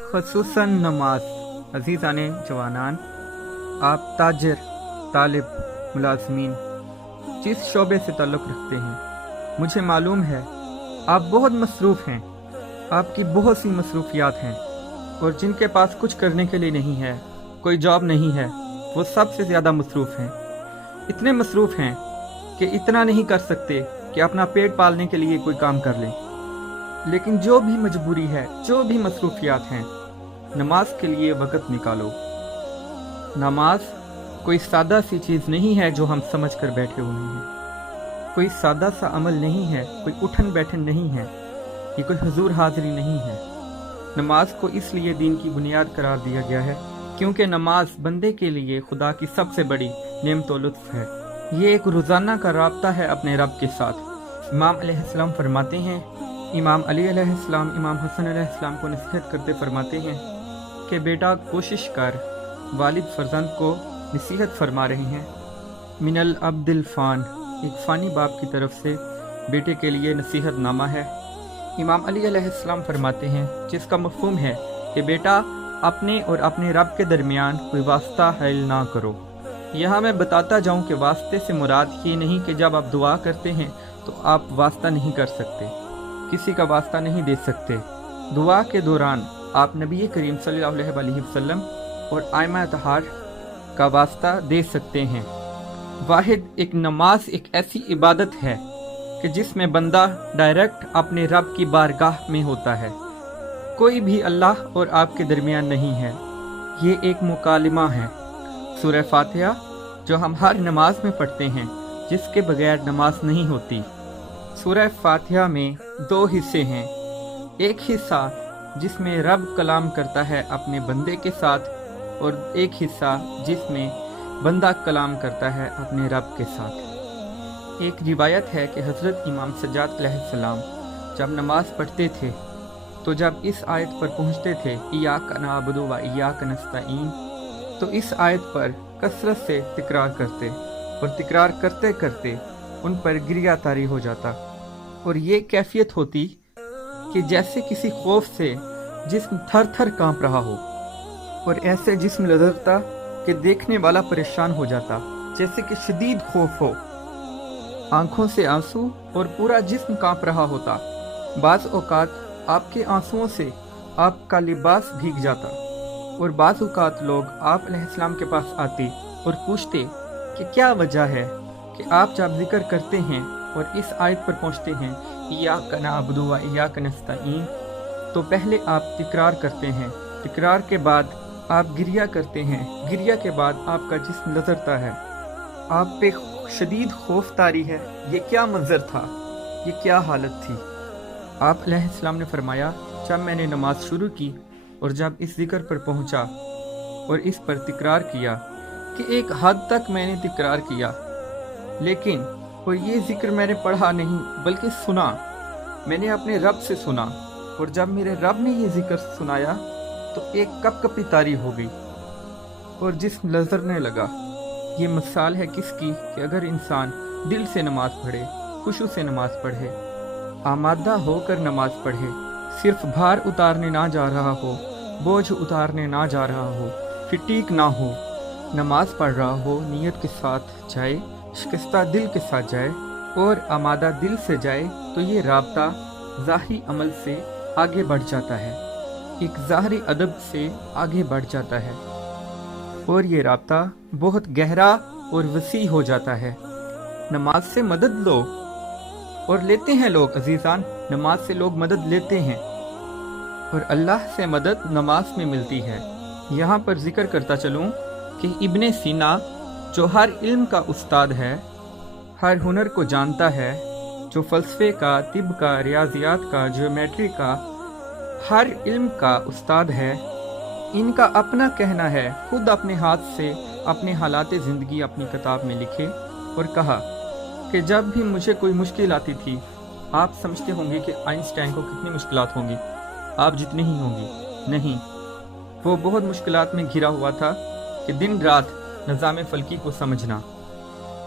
खसूसन नमाज। अजीज़ान जवानान, आप ताजर, तालिब, मुलाजमीन जिस शोबे से ताल्लुक़ रखते हैं, मुझे मालूम है आप बहुत मसरूफ़ हैं। आपकी बहुत सी मसरूफियात हैं और जिनके पास कुछ करने के लिए नहीं है, कोई जॉब नहीं है, वो सबसे ज़्यादा मसरूफ़ हैं। इतने मसरूफ़ हैं कि इतना नहीं कर सकते कि अपना पेट पालने के लिए कोई काम कर लें। लेकिन जो भी मजबूरी है, जो भी मसरूफियात हैं, नमाज के लिए वक़्त निकालो। नमाज कोई सादा सी चीज़ नहीं है जो हम समझ कर बैठे हुए हैं। कोई सादा सा अमल नहीं है, कोई उठन बैठन नहीं है, ये कोई हुजूर हाज़िरी नहीं है। नमाज को इसलिए दीन की बुनियाद करार दिया गया है क्योंकि नमाज बंदे के लिए खुदा की सबसे बड़ी नेमत व लुत्फ़ है। ये एक रोज़ाना का राब्ता है अपने रब के साथ। इमाम अलैहिस्सलाम फरमाते हैं, इमाम अली अलैहिस्सलाम इमाम हसन अलैहिस्सलाम को नसीहत करते फरमाते हैं कि बेटा कोशिश कर। वालिद फर्जंद को नसीहत फरमा रहे हैं। मिनल अब्दिल फ़ान, एक फ़ानी बाप की तरफ से बेटे के लिए नसीहत नामा है। इमाम अली अलैहिस्सलाम फरमाते हैं जिसका मफ़हूम है कि बेटा अपने और अपने रब के दरमियान कोई वास्ता हायल ना करो। यहाँ मैं बताता जाऊँ कि वास्ते से मुराद ये नहीं कि जब आप दुआ करते हैं तो आप वास्ता नहीं कर सकते, किसी का वास्ता नहीं दे सकते। दुआ के दौरान आप नबी करीम सल्लल्लाहु अलैहि वसल्लम और आइमा तहार का वास्ता दे सकते हैं। वाहिद एक नमाज एक ऐसी इबादत है कि जिसमें बंदा डायरेक्ट अपने रब की बारगाह में होता है। कोई भी अल्लाह और आपके दरमियान नहीं है। ये एक मुकालिमा है। सूरह फातिहा जो हम हर नमाज में पढ़ते हैं, जिसके बगैर नमाज नहीं होती। सूरह फातिहा में दो हिस्से हैं। एक हिस्सा जिसमें रब कलाम करता है अपने बंदे के साथ और एक हिस्सा जिसमें बंदा कलाम करता है अपने रब के साथ। एक रिवायत है कि हज़रत इमाम सज्जाद अलैहिस्सलाम जब नमाज पढ़ते थे तो जब इस आयत पर पहुँचते थे, इय्याका नअबुदु व इय्याका नस्तईन, तो इस आयत पर कसरत से तिकरार करते और तिकरार करते करते उन पर गिरिया तारी हो जाता और ये कैफियत होती कि जैसे किसी खौफ से जिस्म थर थर कांप रहा हो और ऐसे जिस्म लदरता कि देखने वाला परेशान हो जाता, जैसे कि शदीद खौफ हो। आंखों से आंसू और पूरा जिस्म कांप रहा होता। बाज़ औक़ात आपके आंसुओं से आपका लिबास भीग जाता और बाज़ औक़ात लोग आप अलैहिस्सलाम के पास आते और पूछते कि क्या वजह है कि आप जब जिक्र करते हैं और इस आयत पर पहुँचते हैं, इय्याका नअबुदु व इय्याका नस्तईन, तो पहले आप तिकरार करते हैं, तिकरार के बाद आप गिरिया करते हैं, गिरिया के बाद आपका जिस्म लज़रता है, आप पे शदीद खौफ तारी है। ये क्या मंजर था, ये क्या हालत थी। आप अलैहिस्सलाम ने फरमाया, जब मैंने नमाज शुरू की और जब इस जिक्र पर पहुंचा और इस पर तिकरार किया कि एक हद तक मैंने तिकरार किया, लेकिन और ये जिक्र मैंने पढ़ा नहीं बल्कि सुना, मैंने अपने रब से सुना और जब मेरे रब ने ये जिक्र सुनाया तो एक कपकपी तारी हो गई और जिस्म लज़रने लगा। ये मिसाल है किसकी कि अगर इंसान दिल से नमाज पढ़े, खुशू से नमाज पढ़े, आमादा होकर नमाज पढ़े, सिर्फ भार उतारने ना जा रहा हो, बोझ उतारने ना जा रहा हो, फिटीक ना हो, नमाज पढ़ रहा हो, नियत के साथ जाए, शिकस्ता दिल के साथ जाए और आमादा दिल से जाए, तो ये राब्ता ज़ाहिरी अमल से आगे बढ़ जाता है, एक ज़ाहिरी अदब से आगे बढ़ जाता है और ये राब्ता बहुत गहरा और वसी हो जाता है। नमाज से मदद लो और लेते हैं लोग अजीज़ान, नमाज से लोग मदद लेते हैं और अल्लाह से मदद नमाज में मिलती है। यहाँ पर जिक्र करता चलूँ कि इब्ने सीना जो हर इल्म का उस्ताद है, हर हुनर को जानता है, जो फ़लसफ़े का, तिब का, रियाज़ियात का, ज्योमेट्री का, हर इल्म का उस्ताद है, इनका अपना कहना है, खुद अपने हाथ से अपने हालात ज़िंदगी अपनी किताब में लिखे और कहा कि जब भी मुझे कोई मुश्किल आती थी, आप समझते होंगे कि आइंस्टाइन को कितनी मुश्किलात होंगी, आप जितनी ही होंगी, नहीं, वो बहुत मुश्किलात में घिरा हुआ था कि दिन रात निज़ाम फ़ल्की को समझना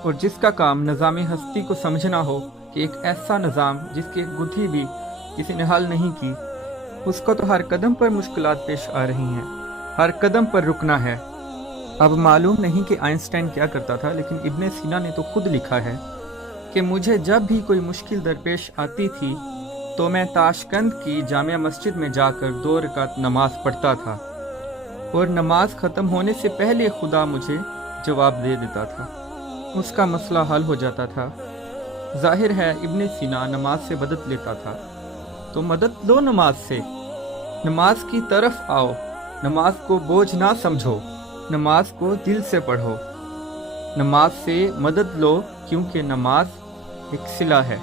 और जिसका काम निज़ाम हस्ती को समझना हो कि एक ऐसा निज़ाम जिसकी गुत्थी भी किसी ने हल नहीं की, اس کو تو ہر قدم پر مشکلات پیش آ رہی ہیں، ہر قدم پر رکنا ہے۔ اب معلوم نہیں کہ آئنسٹائن کیا کرتا تھا، لیکن ابن سینا نے تو خود لکھا ہے کہ مجھے جب بھی کوئی مشکل درپیش آتی تھی تو میں تاشقند کی جامع مسجد میں جا کر 2 رکعت نماز پڑھتا تھا، اور نماز ختم ہونے سے پہلے خدا مجھے جواب دے دیتا تھا، اس کا مسئلہ حل ہو جاتا تھا۔ ظاہر ہے ابن سینا نماز سے مدد لیتا تھا، تو مدد لو نماز سے، نماز کی طرف آؤ، نماز کو بوجھ نہ سمجھو، نماز کو دل سے پڑھو، نماز سے مدد لو، کیونکہ نماز ایک صلہ ہے۔